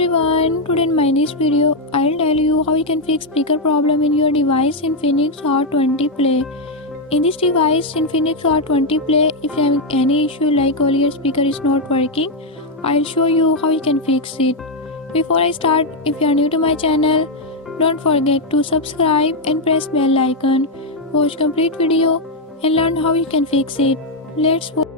everyone, today in my this video I'll tell you how you can fix speaker problem in your device Infinix Hot 20 Play. In this device Infinix Hot 20 Play, if you have any issue like your speaker is not working, I'll show you how you can fix it. Before I start, if you are new to my channel, don't forget to subscribe and press bell icon. Watch complete video and learn how you can fix it. Let's go.